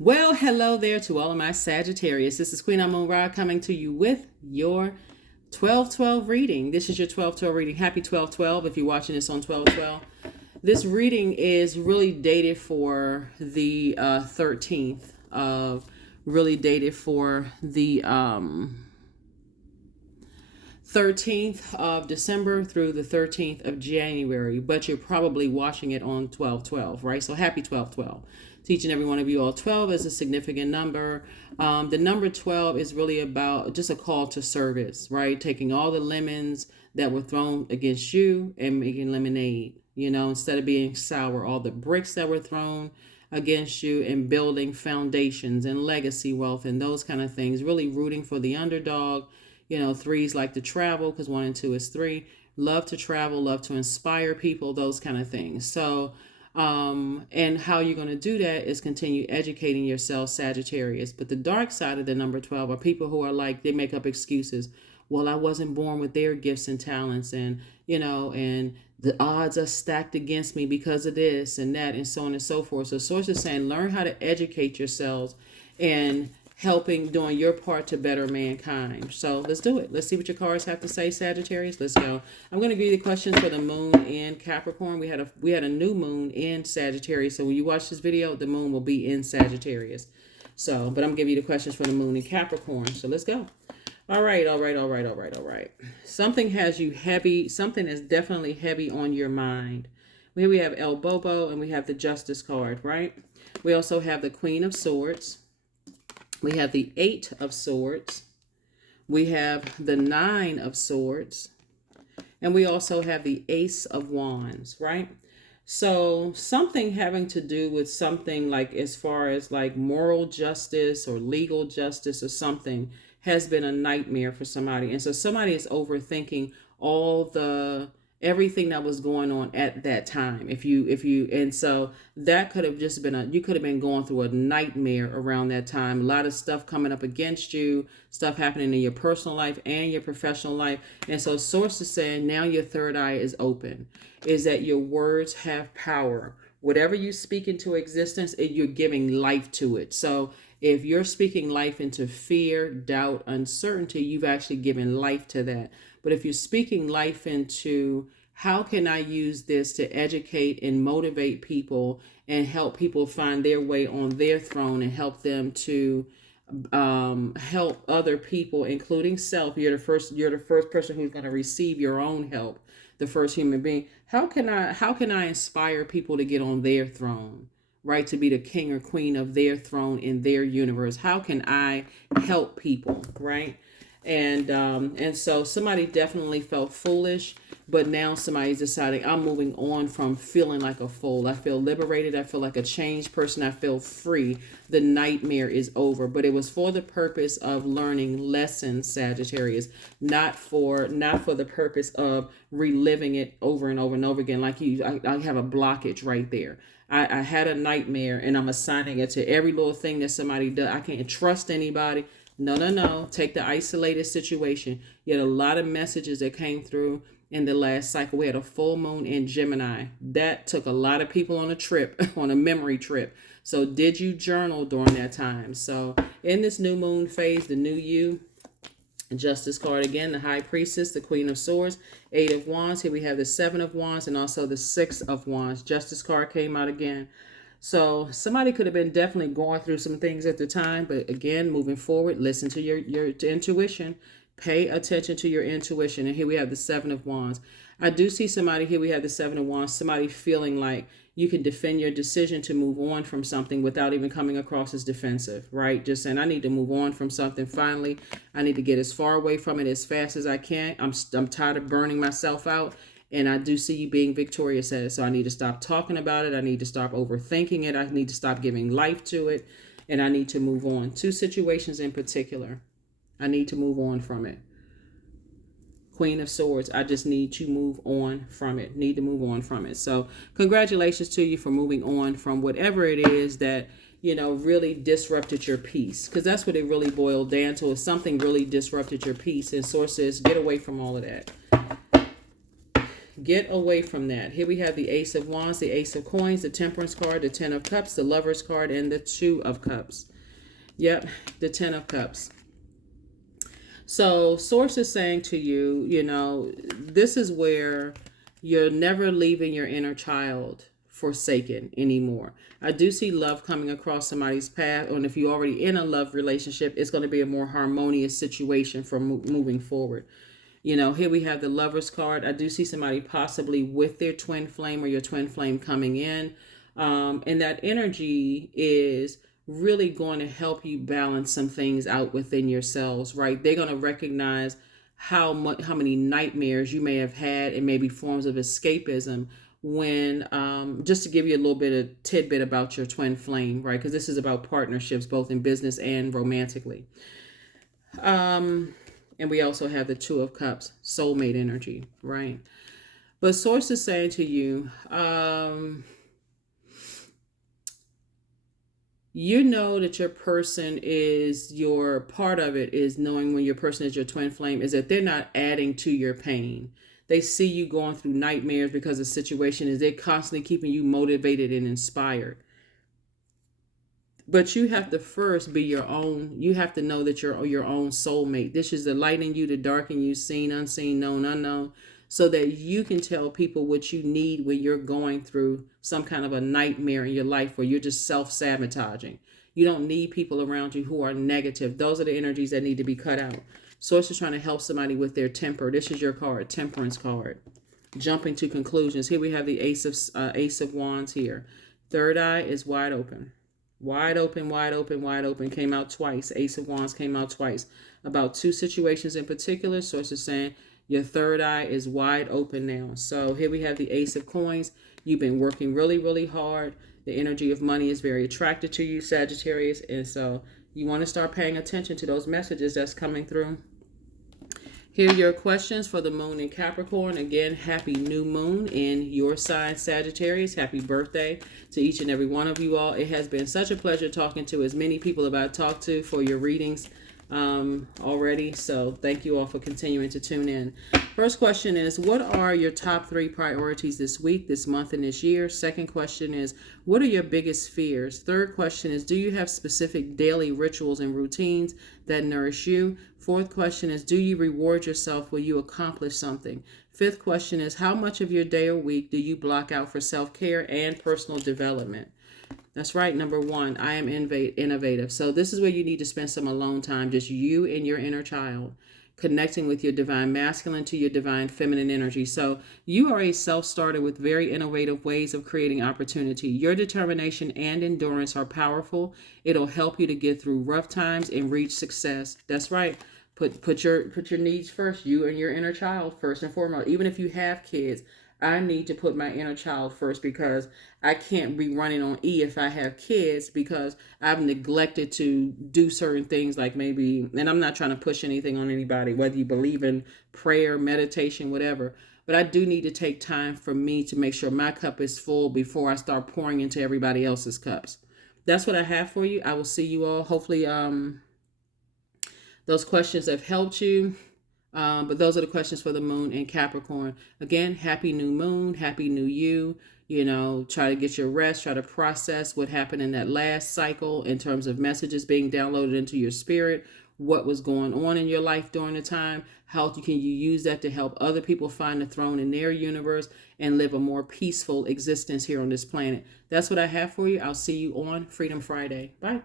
Well, hello there to all of my Sagittarius. This is Queen Amun Ra coming to you with your 12/12 reading. This is your 12/12 reading. Happy 12/12 if you're watching this on 12/12. This reading is really dated for the 13th really dated for the 13th of December through the 13th of January, but you're probably watching it on 12/12, right? So happy 12/12. Teaching every one of you all. 12 is a significant number. The number 12 is really about just a call to service, right? Taking all the lemons that were thrown against you and making lemonade, instead of being sour. All the bricks that were thrown against you and building foundations and legacy wealth and those kind of things. Really rooting for the underdog. Threes like to travel because 1 and 2 is 3. Love to travel, love to inspire people, those kind of things. So, and how you're going to do that is continue educating yourself, Sagittarius. But the dark side of the number 12 are people who are like, they make up excuses. Well, I wasn't born with their gifts and talents, and the odds are stacked against me because of this and that, and so on and so forth. So Source is saying, learn how to educate yourselves and doing your part to better mankind. So let's do it. Let's see what your cards have to say, Sagittarius. Let's go. I'm going to give you the questions for the moon in Capricorn. We had a new moon in Sagittarius. So when you watch this video, the moon will be in Sagittarius. But I'm going to give you the questions for the moon in Capricorn. So let's go. All right. Something has you heavy. Something is definitely heavy on your mind. Here we have El Bobo and we have the Justice card, right? We also have the Queen of Swords. We have the 8 of Swords. We have the 9 of Swords. And we also have the Ace of Wands, right? So something having to do with something like as far as like moral justice or legal justice or something has been a nightmare for somebody. And so somebody is overthinking everything that was going on at that time. And so that could have just been you could have been going through a nightmare around that time. A lot of stuff coming up against you, stuff happening in your personal life and your professional life. And so Source is saying now your third eye is open, is that your words have power. Whatever you speak into existence, you're giving life to it. So if you're speaking life into fear, doubt, uncertainty, you've actually given life to that. But if you're speaking life into how can I use this to educate and motivate people and help people find their way on their throne and help them to help other people, including self. You're the first person who's going to receive your own help, the first human being. How can I inspire people to get on their throne? Right, to be the king or queen of their throne in their universe. How can I help people, right? And so somebody definitely felt foolish, but now somebody's deciding I'm moving on from feeling like a fool. I feel liberated. I feel like a changed person. I feel free. The nightmare is over, but it was for the purpose of learning lessons, Sagittarius, not for the purpose of reliving it over and over and over again. Like I have a blockage right there. I had a nightmare and I'm assigning it to every little thing that somebody does. I can't trust anybody. No. Take the isolated situation. You had a lot of messages that came through in the last cycle. We had a full moon in Gemini. That took a lot of people on a trip, on a memory trip. So did you journal during that time? So in this new moon phase, the new you, Justice card again, the High Priestess, the Queen of Swords, 8 of Wands. Here we have the 7 of Wands and also the 6 of Wands. Justice card came out again. So somebody could have been definitely going through some things at the time, but again, moving forward, listen to your intuition. Pay attention to your intuition. And here we have the 7 of Wands. I do see somebody, here we have the 7 of Wands, somebody feeling like you can defend your decision to move on from something without even coming across as defensive, right? Just saying, I need to move on from something finally. I need to get as far away from it as fast as I can. I'm tired of burning myself out. And I do see you being victorious at it. So I need to stop talking about it. I need to stop overthinking it. I need to stop giving life to it. And I need to move on. 2 situations in particular. I need to move on from it. Queen of Swords, I just need to move on from it. Need to move on from it. So congratulations to you for moving on from whatever it is that, really disrupted your peace. Because that's what it really boiled down to, is something really disrupted your peace. And Source says, get away from all of that. Get away from that. Here we have the Ace of Wands, the Ace of Coins, the Temperance card, the Ten of Cups, the Lovers card, and the Two of Cups. Yep, the Ten of Cups. So Source is saying to you, you know, this is where you're never leaving your inner child forsaken anymore. I do see love coming across somebody's path, and if you're already in a love relationship, it's going to be a more harmonious situation for moving forward. You know, here we have the Lovers card. I do see somebody possibly with their twin flame or your twin flame coming in. And that energy is really going to help you balance some things out within yourselves, right? They're going to recognize how many nightmares you may have had and maybe forms of escapism when, just to give you a little bit of tidbit about your twin flame, right? Because this is about partnerships, both in business and romantically. And we also have the Two of Cups, soulmate energy, right? But Source is saying to you, you know that your person is your part of it is knowing when your person is your twin flame is that they're not adding to your pain. They see you going through nightmares because the situation is they're constantly keeping you motivated and inspired. But you have to first be your own. You have to know that you're your own soulmate. This is the light in you, the dark in you, seen, unseen, known, unknown, so that you can tell people what you need when you're going through some kind of a nightmare in your life where you're just self-sabotaging. You don't need people around you who are negative. Those are the energies that need to be cut out. Source is trying to help somebody with their temper. This is your card, Temperance card. Jumping to conclusions. Here we have the Ace of Wands here. Third eye is wide open. Wide open, wide open, wide open. Came out twice. Ace of Wands came out twice. About two situations in particular. Source is saying your third eye is wide open now. So here we have the Ace of Coins. You've been working really, really hard. The energy of money is very attracted to you, Sagittarius. And so you want to start paying attention to those messages that's coming through. Here are your questions for the moon in Capricorn. Again, happy new moon in your sign, Sagittarius. Happy birthday to each and every one of you all. It has been such a pleasure talking to as many people as I've talked to for your readings already. So thank you all for continuing to tune in. First question is, what are your top 3 priorities this week, this month, and this year? Second question is, what are your biggest fears? Third question is, do you have specific daily rituals and routines that nourish you? Fourth question is, do you reward yourself when you accomplish something? Fifth question is, how much of your day or week do you block out for self-care and personal development? That's right. Number 1, I am innovative. So this is where you need to spend some alone time, just you and your inner child, connecting with your divine masculine to your divine feminine energy. So you are a self-starter with very innovative ways of creating opportunity. Your determination and endurance are powerful. It'll help you to get through rough times and reach success. That's right. Put your needs first, you and your inner child first and foremost. Even if you have kids, I need to put my inner child first because I can't be running on E if I have kids because I've neglected to do certain things like maybe, and I'm not trying to push anything on anybody, whether you believe in prayer, meditation, whatever, but I do need to take time for me to make sure my cup is full before I start pouring into everybody else's cups. That's what I have for you. I will see you all. Hopefully, those questions have helped you. But those are the questions for the moon in Capricorn. Again, happy new moon, happy new you. You know, try to get your rest, try to process what happened in that last cycle in terms of messages being downloaded into your spirit, what was going on in your life during the time, how can you use that to help other people find the throne in their universe and live a more peaceful existence here on this planet. That's what I have for you. I'll see you on Freedom Friday. Bye.